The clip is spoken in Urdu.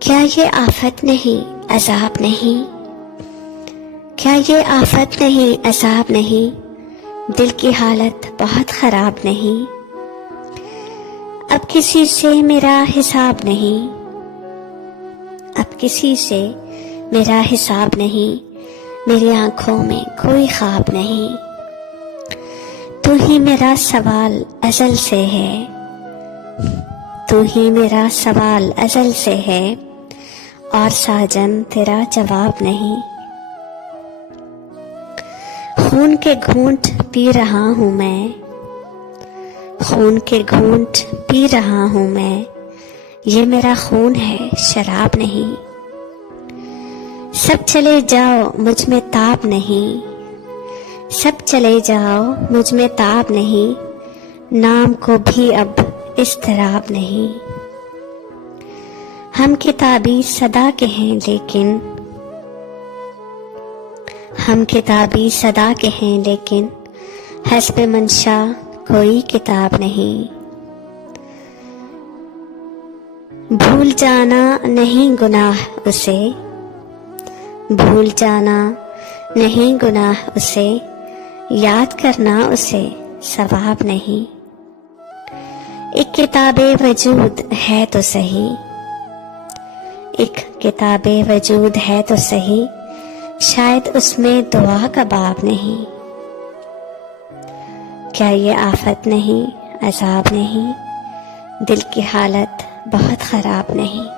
کیا یہ آفت نہیں عذاب نہیں؟ کیا یہ آفت نہیں عذاب نہیں؟ دل کی حالت بہت خراب نہیں؟ اب کسی سے میرا حساب نہیں، اب کسی سے میرا حساب نہیں، میری آنکھوں میں کوئی خواب نہیں۔ تو ہی میرا سوال ازل سے ہے، تو ہی میرا سوال ازل سے ہے، اور ساجن تیرا جواب نہیں۔ خون کے گھونٹ پی رہا ہوں میں، خون کے گھونٹ پی رہا ہوں میں، یہ میرا خون ہے شراب نہیں۔ سب چلے جاؤ مجھ میں تاب نہیں، سب چلے جاؤ مجھ میں تاب نہیں، نام کو بھی اب اضطراب نہیں۔ ہم کتابی صدا کے ہیں لیکن، ہم کتابی صدا کے ہیں لیکن، حسب منشا کوئی کتاب نہیں۔ بھول جانا نہیں گناہ اسے، بھول جانا نہیں گناہ اسے، یاد کرنا اسے ثواب نہیں۔ ایک کتاب وجود ہے تو صحیح، ایک کتاب وجود ہے تو صحیح، شاید اس میں دعا کا باب نہیں۔ کیا یہ آفت نہیں عذاب نہیں؟ دل کی حالت بہت خراب نہیں۔